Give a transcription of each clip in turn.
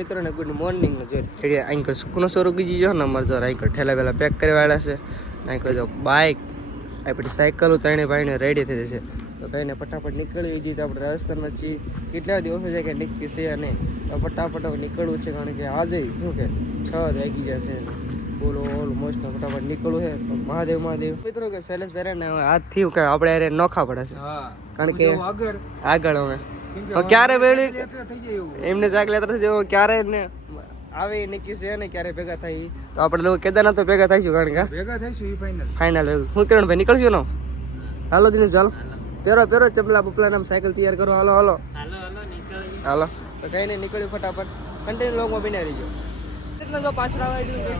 મિત્રોને good morning જો અહીં સુકનો સ્વરૂપ બીજી જો ને અમારે જો અહીં ઠેલા પહેલાં પેક કરી વાળા છે અહીં જો બાઇક આપણી સાયકલ ત્રણે ભાઈને રેડી થઈ જશે તો કઈને ફટાફટ નીકળી જઈએ તો આપણે રાજસ્થાનમાં છીએ કેટલા દિવસો છે કે નીકળી છે અને ફટાફટ નીકળવું છે કારણ કે આજે શું કે 6 વાગી જશે બોલો ઓલમોસ્ટ ફટાફટ નીકળવું છે તો મહાદેવ મિત્રો કે શૈલેષ બેરા ને આજથી કે આપણે અરે નોખા પડે છે કારણ કે આગળ હવે ક્યારે વેળી એમને જાગલેત્ર જેવો ક્યારે ને આવે નક્કી છે ને ક્યારે ભેગા થાય તો આપણે લોકો કેદારનાથ તો ભેગા થઈશું કારણ કે ભેગા થઈશું ઈ ફાઇનલ હું કિરણ ભાઈ નીકળશું ને હાલો દિનેશ ચાલો પેરો ચપલા બપલા નામ સાયકલ તૈયાર કરો હાલો તો કઈ નહીં નીકળ્યું ફટાફટ કન્ટિન્યુ લોગમાં બિના રહીજો જો પાછળ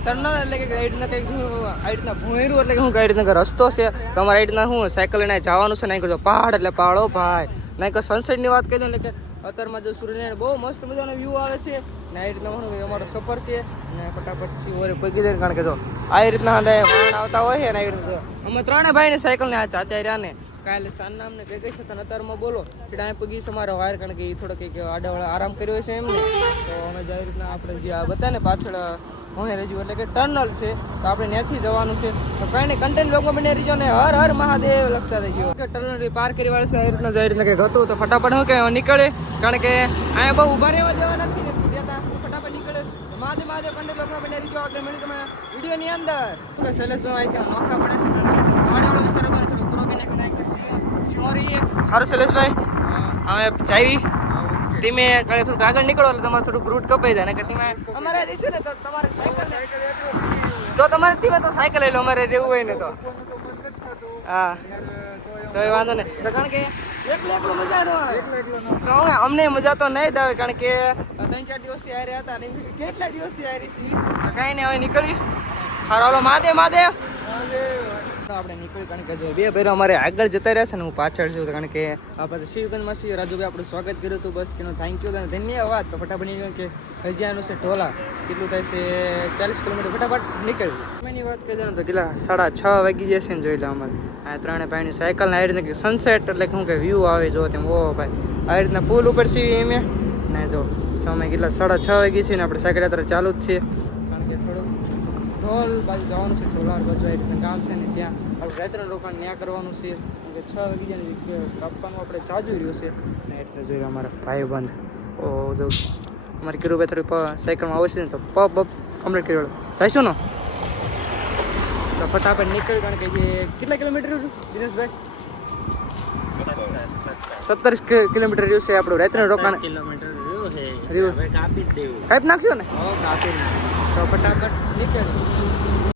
ટર્નર એટલે કે આઈડના કંઈક આઈડના ભોંયરું એટલે કે હું આઈડના રસ્તો છે તમારે આઈડના શું સાયકલ લઈને જવાનું છે નહીં કરજો પહાડ એટલે પહાડો ભાઈ નહીં કે સનસેટની વાત કરી દો એટલે કે અત્યારમાં જો સૂર્યનારાયણ બહુ મસ્ત મજાનો વ્યૂ આવે છે ને આ રીતના શું અમારો સફર છે ને ફટાફટ ઓરે પગી જાય કારણ કે જો આ રીતના વાહન આવતા હોય છે ને આવી રીતના અમે ત્રણે ભાઈને સાયકલને આ ચાચા રહ્યા ને કાલે સાંજના અમને ભેગા છે તને અત્યારમાં બોલો કે આ પગી છે અમારો વાયર કારણ કે એ થોડો કંઈક આડાવાળા આરામ કર્યો છે એમને તો અમે જે આવી રીતના આપણે જે આ બતાને પાછળ હોય રજૂ એટલે કે ટર્નલ છે તો આપણે ત્યાંથી જવાનું છે તો કંઈ નહીં કન્ટેન્ટ લોકો બને રહીજો ને હર હર મહાદેવ લખતા થઈ ગયો કે ટર્નલ પાર કરી વાળે છે આવી રીતના જે રીતના કંઈક હતું તો ફટાફટ શું કે નીકળે કારણ કે અહીંયા બહુ ઉભા રહેવા દેવા નથી ને ફટાફટ નીકળે મહાદેવ કન્ટેન્ટ લોકો બને રહીજો આગળ મળી તમે વિડીયોની અંદર શું કે શૈલેષભાઈ અહીંથી નોખા પડે છે વાળો વિસ્તાર હતો થોડો પૂરો કે સારું શૈલેષભાઈ અમે ચાવી ધીમે કાલે થોડુંક આગળ નીકળો એટલે તમારે થોડુંક રૂટ કપાઈ જાય ને કે તમે અમારે રહેશે ને તો તમારે તો તમારે ધીમે તો સાયકલ લઈ લો અમારે રહેવું હોય ને તો હા તો એ વાંધો નહીં તો કારણ કે એકલો મજા તો અમને મજા તો નહીં જ આવે કારણ કે 3-4 દિવસથી હારે હતા ને કેટલા દિવસથી હારી છીએ તો કાંઈ નહીં હવે નીકળી હારો હાલો મહાદેવ આપણે નીકળ્યું કારણ કે જો બે ભાઈઓ અમારે આગળ જતા રહ્યા છે ને હું પાછળ છું કારણ કે આપણે શિવગંજમાં છીએ રાજુભાઈ આપણું સ્વાગત કર્યું હતું બસ કે થેન્ક યુ અને ધન્યવાદ તો ફટાફટ નીકળ્યું કે હજીયાનું છે ઢોલા કેટલું થાય છે 40 કિલોમીટર ફટાફટ નીકળ્યું એની વાત કરીએ ને તો કેટલા 6:30 વાગી જશે ને જોઈ લે અમારે આ ત્રણે ભાઈની સાયકલને આવી રીતના સનસેટ એટલે કે શું કે વ્યૂ આવે જો તેમ ઓ ભાઈ આવી રીતના પુલ ઉપર છીએ એમ ને જો સમય કેટલા 6:30 વાગી છે ને આપણે સાયકલ યાત્રા ચાલુ જ છે કારણ કે થોડુંક ઢોલ બાજુ જવાનું છે ઢોલાર બાજુ આવી રીતના ગામ છે ને ત્યાં આપણે રાત્રે રોકાણ ત્યાં કરવાનું છે કે 6 વાગી જાય કાપવાનું આપણે ચાજુ રહ્યું છે ને એટલે જોઈએ અમારા ભાઈ બંધ ઓ જો અમારે કિરુભાઈ થોડી સાયકલમાં આવશે ને તો પપ કમ્પ્લીટ કરી જઈશું ને તો ફટાફટ નીકળી કારણ કે જે કેટલા કિલોમીટર દિનેશભાઈ 17 કિલોમીટર રહ્યું છે આપણું રાત્રે રોકાણ કાપી નાખશો ને તો ફટાફટ નીકળ